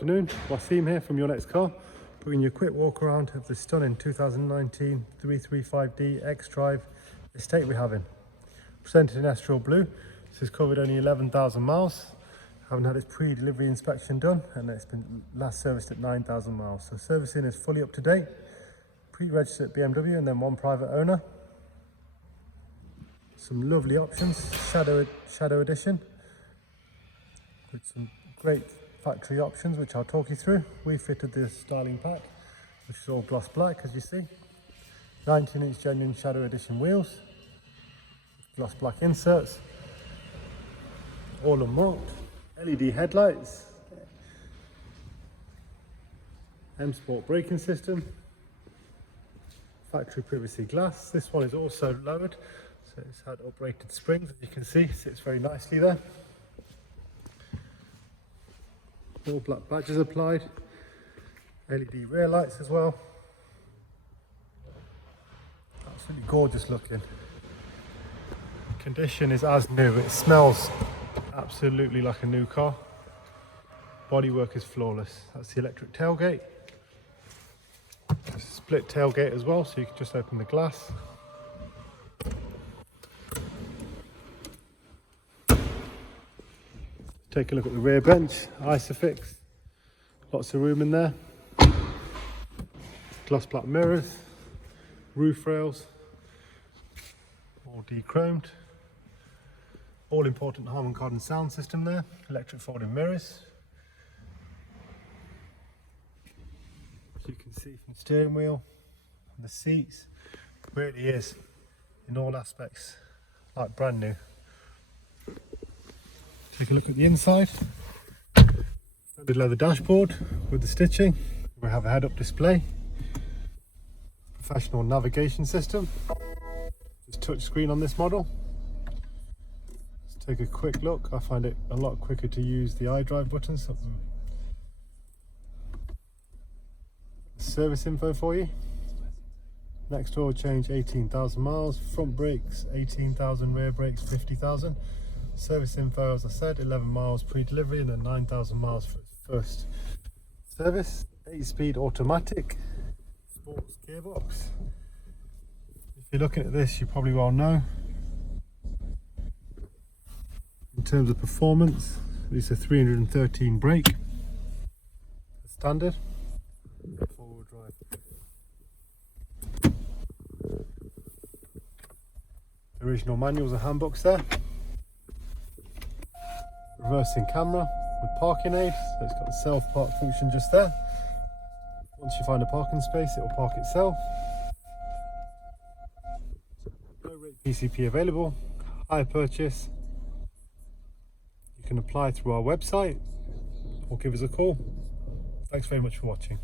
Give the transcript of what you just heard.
afternoon, Wasim here from Your Next Car, bringing you a quick walk around of the stunning 2019 335D Xdrive estate we're having. Presented in Astral Blue, this has covered only 11,000 miles, haven't had its pre-delivery inspection done, and it's been last serviced at 9,000 miles. So servicing is fully up to date, pre-registered at BMW and then one private owner. Some lovely options, Shadow Edition, with some great factory options which I'll talk you through. We fitted the styling pack, which is all gloss black as you see. 19-inch genuine Shadow Edition wheels, gloss black inserts, all unmarked, LED headlights, M Sport braking system, factory privacy glass. This one is also lowered, so it's had uprated springs, as you can see, sits very nicely there. All black badges applied, LED rear lights as well. Absolutely gorgeous looking. Condition is as new, it smells absolutely like a new car. Bodywork is flawless. That's the electric tailgate. Split tailgate as well, so you can just open the glass. Take a look at the rear bench, Isofix, lots of room in there. Gloss black mirrors, roof rails, all de-chromed. All important Harman Kardon sound system there, electric folding mirrors. As you can see from the steering wheel and the seats, it really is in all aspects like brand new. Take a look at the inside. Standard leather dashboard with the stitching. We have a head-up display, professional navigation system. Just touch screen on this model. Let's take a quick look. I find it a lot quicker to use the iDrive buttons. Service info for you. Next oil change 18,000 miles, front brakes 18,000, rear brakes 50,000. Service info, as I said, 11 miles pre-delivery and then 9,000 miles for its first service. 8-speed automatic, sports gearbox. If you're looking at this, you probably well know. In terms of performance, it's a 313 brake, standard. Four-wheel drive. The original manuals and handbooks there. Reversing camera with parking aid, so it's got the self park function just there. Once you find a parking space, it will park itself. No rate PCP available, hire purchase. You can apply through our website or give us a call. Thanks very much for watching.